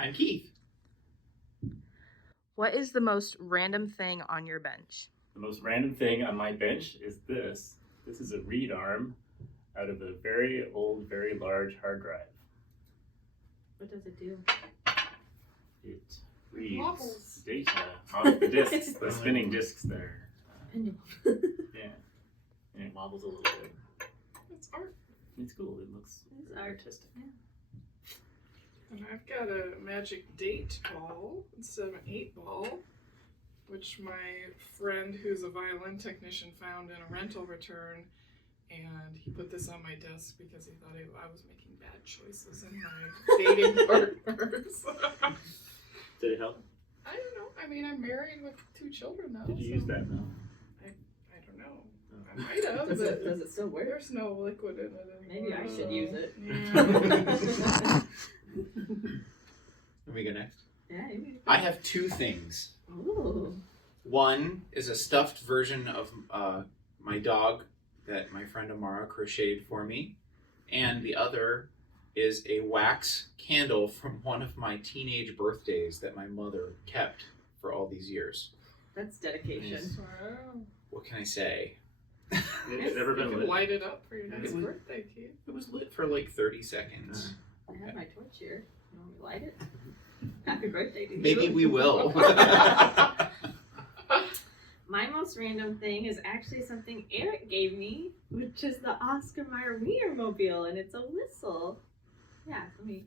I'm Keith. What is the most random thing on your bench? The most random thing on my bench is this. This is a read arm out of a very old, very large hard drive. What does it do? It reads Wobbles. data off the discs, the spinning discs there. Pendulum. Yeah. And it wobbles a little bit. It's art. It's cool. It looks It's very art. artistic. And I've got a magic date ball instead of an 8-ball, which my friend who's a violin technician found in a rental return, and he put this on my desk because he thought I was making bad choices in my dating partners. Did it help? I don't know. I mean, I'm married with 2 children now. Did you so use that now? I don't know. I might have, Does but it still work? there's no liquid in it anymore. Maybe I should use it. Yeah. Let me go next. Yeah, maybe. I have 2 things. Ooh. One is a stuffed version of my dog that my friend Amara crocheted for me. And the other is a wax candle from one of my teenage birthdays that my mother kept for all these years. That's dedication. Wow. What can I say? It's never You been can lit. light it up for your next It was- birthday, Keith. It was lit for like 30 seconds. I have my torch here. You want me to light it? Happy birthday to you. Maybe we will. My most random thing is actually something Eric gave me, which is the Oscar Mayer Wienermobile, and it's a whistle. Yeah, I mean,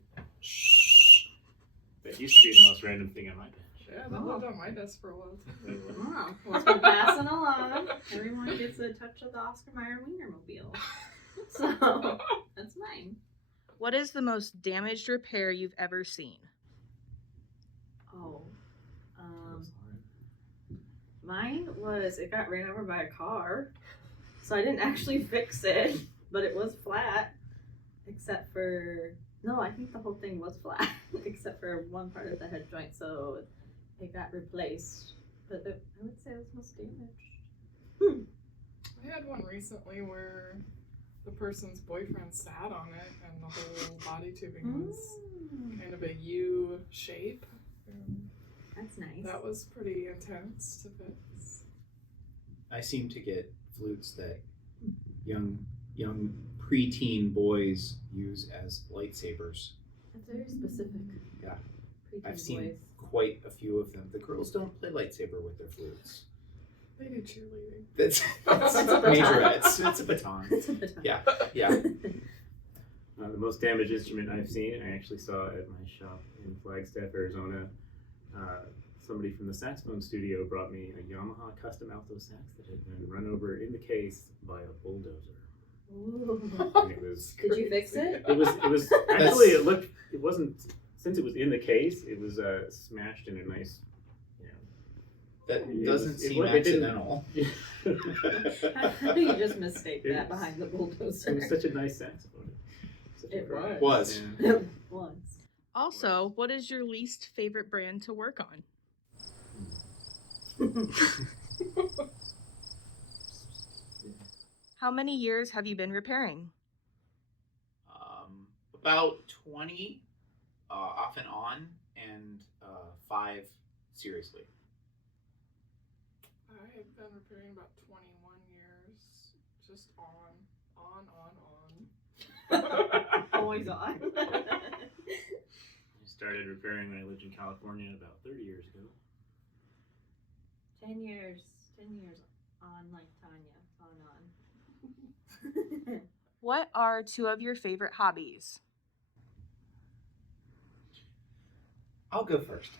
That used to be the most random thing on my bench. Yeah, that lived on my desk for a while too. wow. Let's be passing along. Everyone gets a touch of the Oscar Mayer Wienermobile. So, that's mine. What is the most damaged repair you've ever seen? Oh. Mine was, it got ran over by a car. So I didn't actually fix it, but it was flat. Except for, no, I think the whole thing was flat. Except for one part of the head joint, so it got replaced. But I would say it was most damaged. I had one recently where the person's boyfriend sat on it and the whole body tubing was kind of a U shape. That's nice. That was pretty intense to fix. I seem to get flutes that young preteen boys use as lightsabers. That's very specific. Yeah. Preteen I've seen boys. quite a few of them. The girls don't play lightsaber with their flutes. They do cheerleading. That's It's a baton. majorettes. It's a baton. It's a baton. Yeah. The most damaged instrument I've seen, I actually saw at my shop in Flagstaff, Arizona. Somebody from the saxophone studio brought me a Yamaha custom alto sax that had been run over in the case by a bulldozer. Ooh. And it was. Did you fix it? It was actually it wasn't, since it was in the case, it was smashed in a nice, That doesn't seem it didn't- accidental. How do you just mistake It that was- behind the It bulldozer? was such a nice saxophone. Such a It pride. was. Yeah. It was. Also, what is your least favorite brand to work on? How many years have you been repairing? About 20 off and on, and 5 seriously. I have been repairing about 21 years. Just on. Always on. I started repairing when I lived in California about 30 years ago. 10 years on like Tanya, on. What are 2 of your favorite hobbies? I'll go first.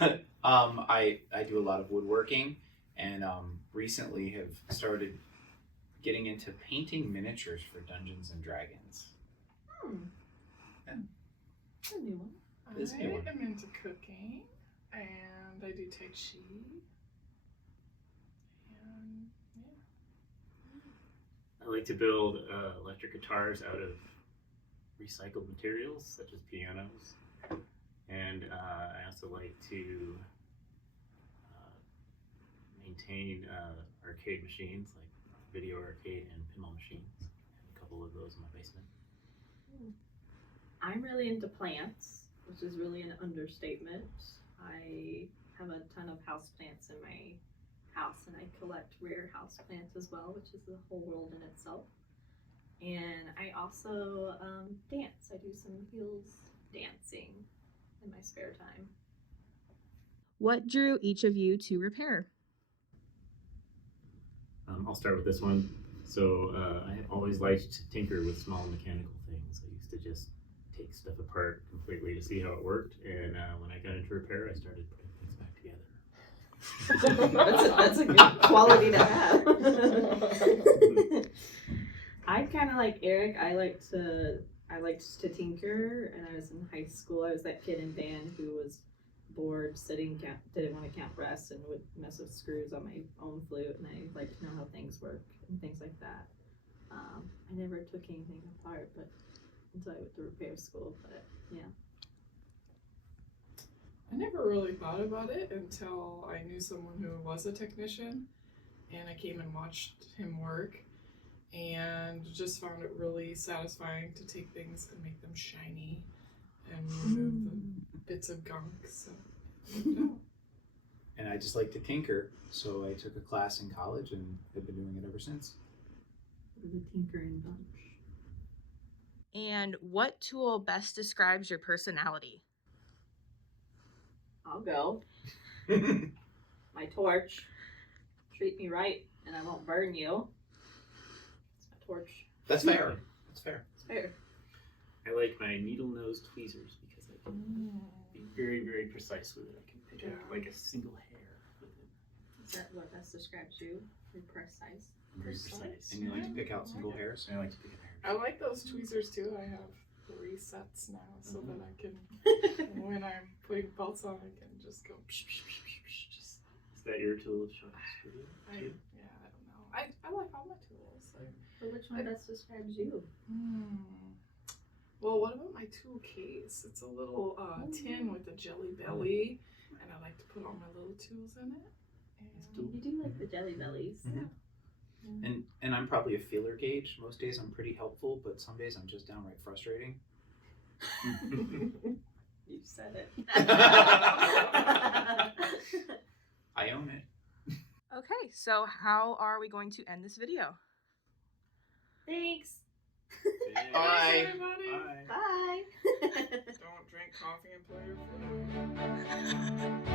I do a lot of woodworking, and recently have started getting into painting miniatures for Dungeons and Dragons. A new one. This I new one. am into cooking, and I do Tai Chi. And I like to build electric guitars out of recycled materials, such as pianos. And I also like to maintain arcade machines, like video arcade and pinball machines. I have a couple of those in my basement. I'm really into plants, which is really an understatement. I have a ton of houseplants in my house, and I collect rare houseplants as well, which is a whole world in itself. And I also dance. I do some heels dancing in my spare time. What drew each of you to repair? I'll start with this one. So I have always liked to tinker with small mechanical things. I used to just take stuff apart completely to see how it worked, and when I got into repair, I started putting things back together. That's a good quality to have. I kind of like Eric. I liked to tinker, and I was in high school. I was that kid in band who was bored, sitting, didn't want to count rests, and would mess with screws on my own flute. And I like to know how things work and things like that. I never took anything apart, but until I went to repair school. But yeah. I never really thought about it until I knew someone who was a technician, and I came and watched him work, and just found it really satisfying to take things and make them shiny and remove the bits of gunk. So, And I just like to tinker, so I took a class in college and have been doing it ever since. The tinkering bunch. And what tool best describes your personality? I'll go. My torch. Treat me right, and I won't burn you. It's my torch. That's fair. That's fair. It's fair. I like my needle-nose tweezers because I can be very, very precise with it. I can pick out like a single hair with it. Is that what best describes you? You're precise. I'm very precise. And you like to pick out single hairs? I like to pick out I hairs. like those tweezers too. I have 3 sets now, so that I can, when I'm putting belts on, I can just go. Psh, psh, psh, psh, psh, just. Is that your tool of choice for you? I don't know. I like all my tools. But which one best describes you? Well, what about my tool case? It's a little tin with a jelly belly, and I like to put all my little tools in it. And You do like the jelly bellies. Mhm. And I'm probably a feeler gauge. Most days I'm pretty helpful, but some days I'm just downright frustrating. You said it. I own it. Okay, so how are we going to end this video? Thanks. Bye. Everybody. Bye. Bye. Don't drink coffee and play your flute.